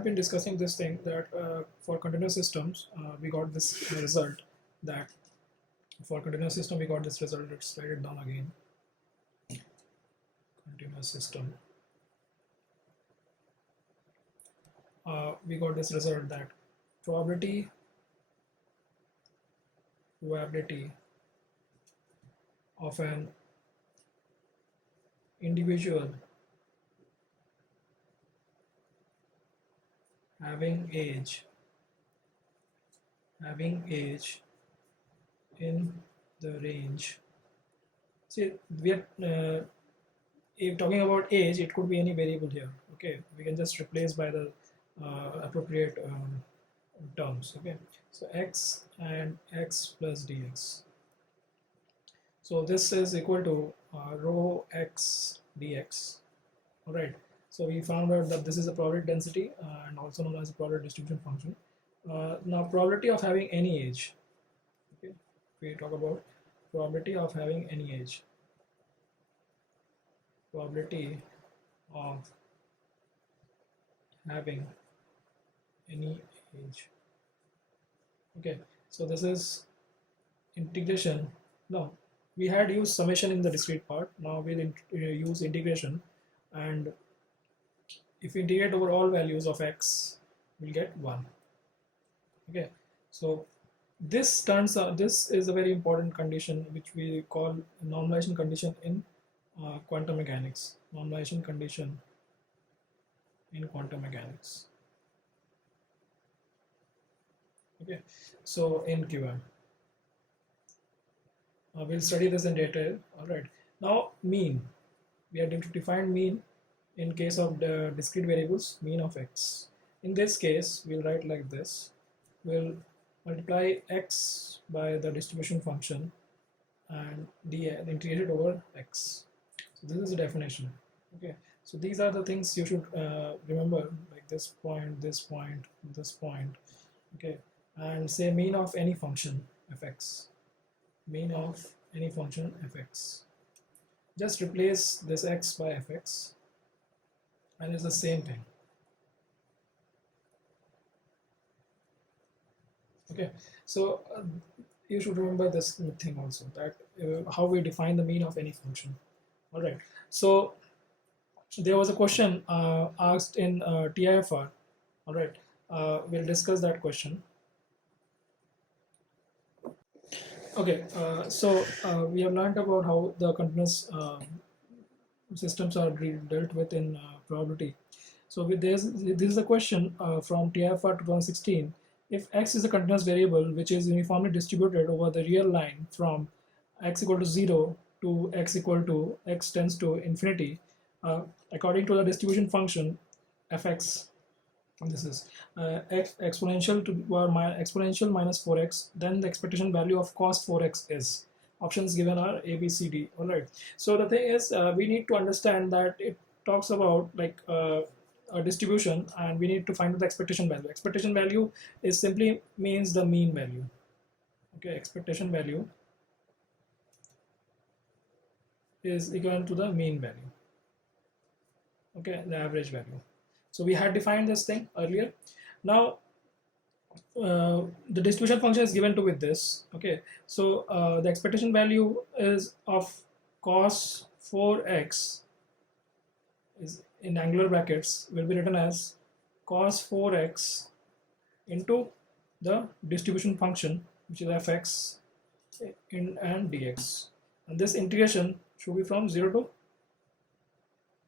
have been discussing this thing that for continuous systems, we got this result that for continuous system we got this result. Let's write it down again. Continuous system. We got this result that probability of an individual having age in the range. See, we are if talking about age, it could be any variable here. Okay, we can just replace by the appropriate terms. Okay, so x and x plus dx. So this is equal to rho x dx. All right. So we found out that this is a probability density and also known as a probability distribution function. Now probability of having any age. Okay, we talk about probability of having any age. Probability of having any age. Okay, so this is integration. No, we had used summation in the discrete part. Now we'll use integration, and if we integrate over all values of x, we'll get 1. Okay, so this turns out, this is a very important condition which we call normalization condition in quantum mechanics. Normalization condition in quantum mechanics. Okay, so in QM, we'll study this in detail. All right, now mean. We have defined mean in case of the discrete variables, mean of x. In this case, we'll write like this. We'll multiply x by the distribution function and integrate it over x. So this is the definition. Okay, so these are the things you should remember, like this point, this point, this point. Okay, and say mean of any function fx. Mean of any function fx. Just replace this x by fx, and it's the same thing. Okay, so you should remember this thing also, that how we define the mean of any function. All right, so there was a question asked in TIFR. All right, we'll discuss that question. Okay, so we have learned about how the continuous systems are dealt with in probability. So with this is a question from TIFR 2016. If x is a continuous variable which is uniformly distributed over the real line from x equal to 0 to x equal to x tends to infinity, according to the distribution function fx, this is exponential to exponential minus 4x, then the expectation value of cos 4x is. Options given are A, B, C, D. All right. So the thing is, we need to understand that it talks about like a distribution, and we need to find the expectation value. Expectation value is simply means the mean value. Okay, expectation value is equal to the mean value. Okay, the average value. So we had defined this thing earlier. Now the distribution function is given to with this. Okay, so the expectation value is of cos 4x is in angular brackets will be written as cos 4x into the distribution function, which is fx in and dx, and this integration should be from 0 to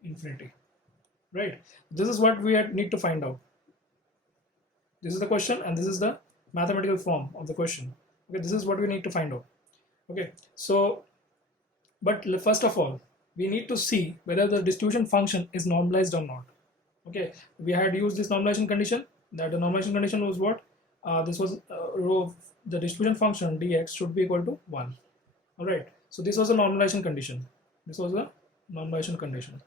infinity. Right, this is what we need to find out. This is the question and this is the mathematical form of the question. Okay, this is what we need to find out. Okay, so but first of all we need to see whether the distribution function is normalized or not. Okay, we had used this normalization condition, that the normalization condition was what? This was rho of the distribution function dx should be equal to 1. All right, so this was a normalization condition. This was a normalization condition.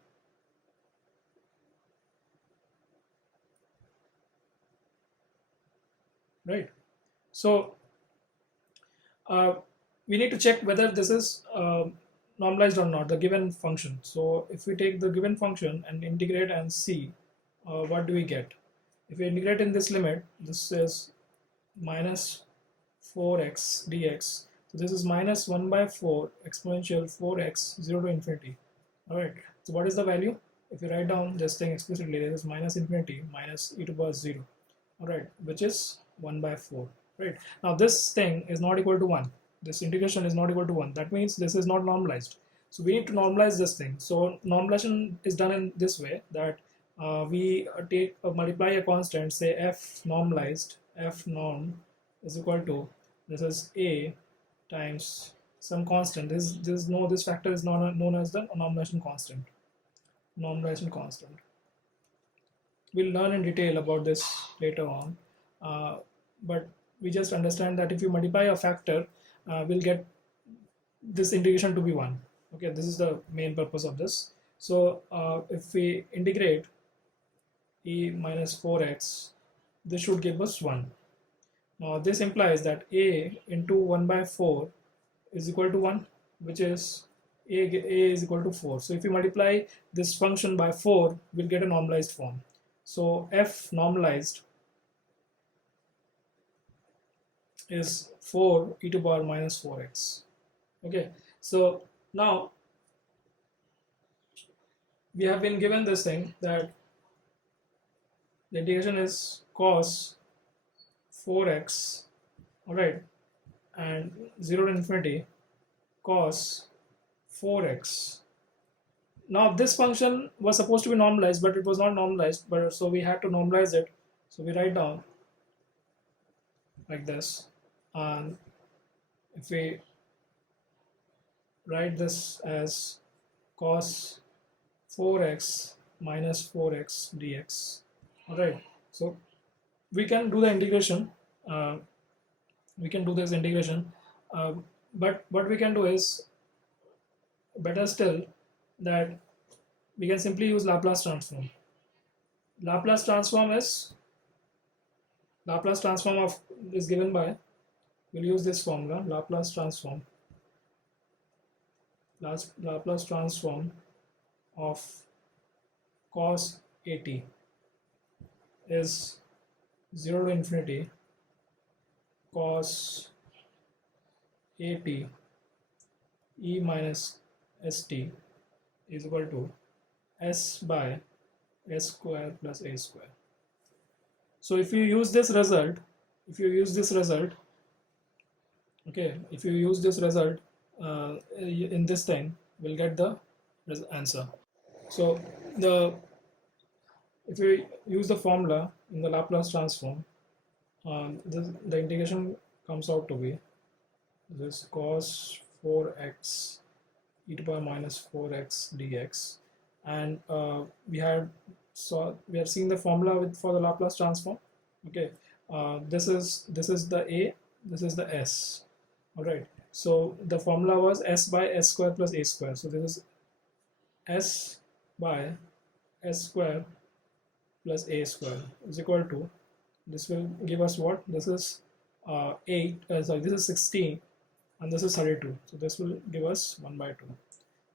Right, so we need to check whether this is normalized or not, the given function. So if we take the given function and integrate and see what do we get. If we integrate in this limit, this is minus 4x dx. So this is minus 1 by 4 exponential 4x 0 to infinity. Alright, so what is the value? If you write down this thing explicitly, this is minus infinity minus e to the power 0. Alright, which is 1 by 4. Right, now this thing is not equal to 1. This integration is not equal to 1. That means this is not normalized. So we need to normalize this thing. So normalization is done in this way, that we take multiply a constant, say f normalized, f norm is equal to, this is a times some constant. This factor is known as the normalization constant. Normalization constant. We'll learn in detail about this later on, but we just understand that if you multiply a factor, we'll get this integration to be 1. Okay, this is the main purpose of this. So if we integrate e minus 4x, this should give us 1. Now this implies that a into 1 by 4 is equal to 1, which is a is equal to 4. So if you multiply this function by 4, we'll get a normalized form. So f normalized is 4 e to the power minus 4x. Okay, so now we have been given this thing, that the integration is cos 4x, alright, and 0 to infinity cos 4x. Now this function was supposed to be normalized, but it was not normalized, but so we had to normalize it. So we write down like this, and if we write this as cos 4x minus 4x dx. Alright, so we can do the integration, we can do this integration, but what we can do is, better still, that we can simply use Laplace transform. Laplace transform is, Laplace transform of is given by, we'll use this formula, Laplace transform of cos at is 0 to infinity cos at e minus st is equal to s by s square plus a square. So if you use this result, okay, if you use this result in this thing, we'll get the answer. So if you use the formula in the Laplace transform, the integration comes out to be this cos 4x e to the power minus 4x dx, and we have seen the formula for the Laplace transform. Okay, this is the a, this is the s. All right, so the formula was s by s square plus a square. So this is s by s square plus a square is equal to, this will give us what? This is 8, sorry, this is 16, and this is 32. So this will give us 1 by 2.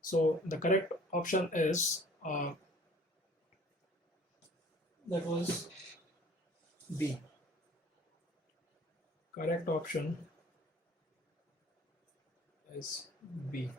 So the correct option is, that was B. Correct option is B.